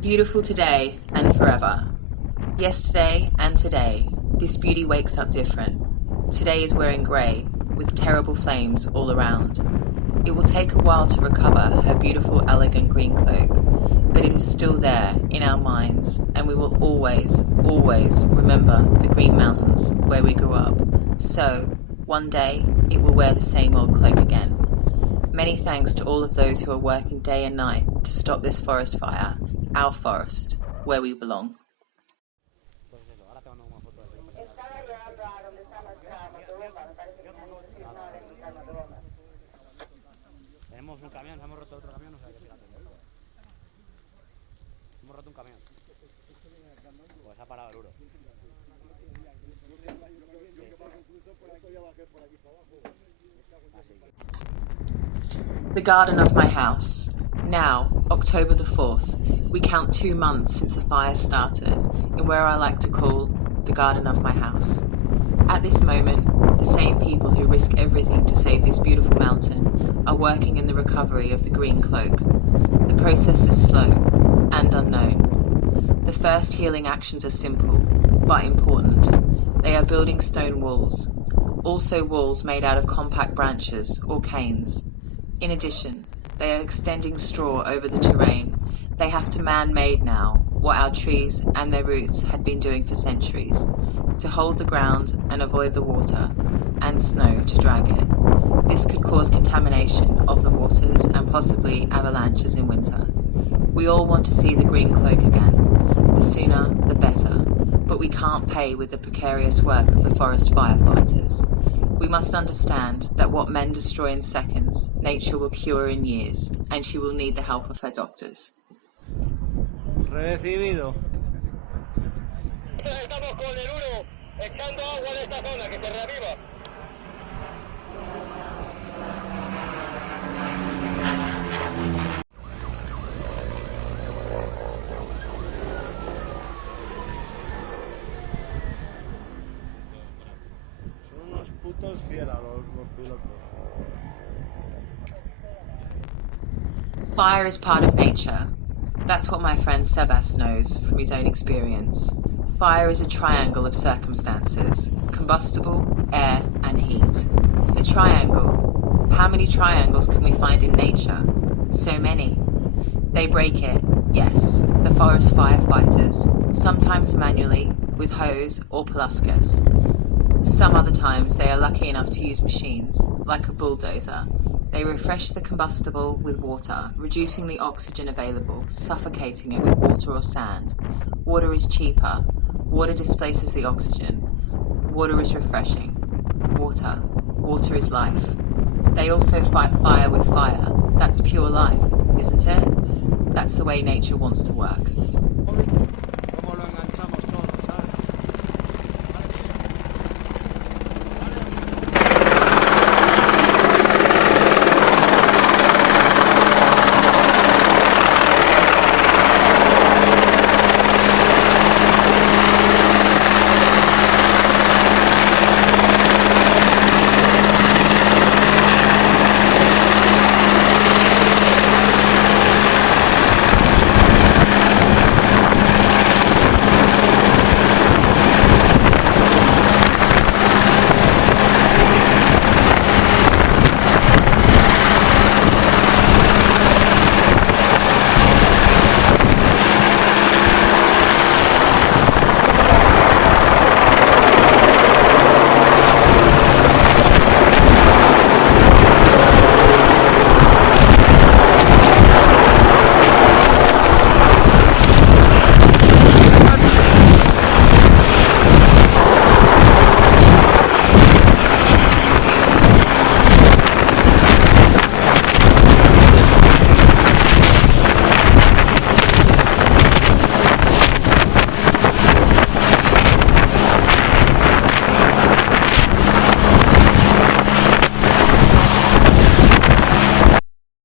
Beautiful today and forever. Yesterday and today, this beauty wakes up different. Today is wearing grey, with terrible flames all around. It will take a while to recover her beautiful, elegant green cloak, but it is still there in our minds, and we will always, always remember the green mountains where we grew up. So, one day, it will wear the same old cloak again. Many thanks to all of those who are working day and night to stop this forest fire, our forest, where we belong. Tenemos un camión, hemos roto otro camión, o sea que fíjate. Hemos roto un camión. Pues ha parado el uro. The garden of my house. Now, October the 4th, we count 2 months since the fire started in where I like to call the garden of my house. At this moment, the same people who risk everything to save this beautiful mountain are working in the recovery of the green cloak. The process is slow and unknown. The first healing actions are simple, but important. They are building stone walls, also walls made out of compact branches or canes. In addition, they are extending straw over the terrain. They have to man-made now what our trees and their roots had been doing for centuries, to hold the ground and avoid the water and snow to drag it. This could cause contamination of the waters and possibly avalanches in winter. We all want to see the green cloak again. The sooner, the better. But we can't pay with the precarious work of the forest firefighters. We must understand that what men destroy in seconds, nature will cure in years, and she will need the help of her doctors. Recibido. Estamos con el uno echando agua en esta zona, que se reaviva. Son unos putos fieras los pilotos. Fire is part of nature. That's what my friend Sebastian knows from his own experience. Fire is a triangle of circumstances: combustible, air, and heat. A triangle. How many triangles can we find in nature? So many. They break it, yes, the forest firefighters, sometimes manually, with hose or peluscas. Some other times they are lucky enough to use machines, like a bulldozer. They refresh the combustible with water, reducing the oxygen available, suffocating it with water or sand. Water is cheaper. Water displaces the oxygen. Water is refreshing. Water. Water is life. They also fight fire with fire. That's pure life, isn't it? That's the way nature wants to work.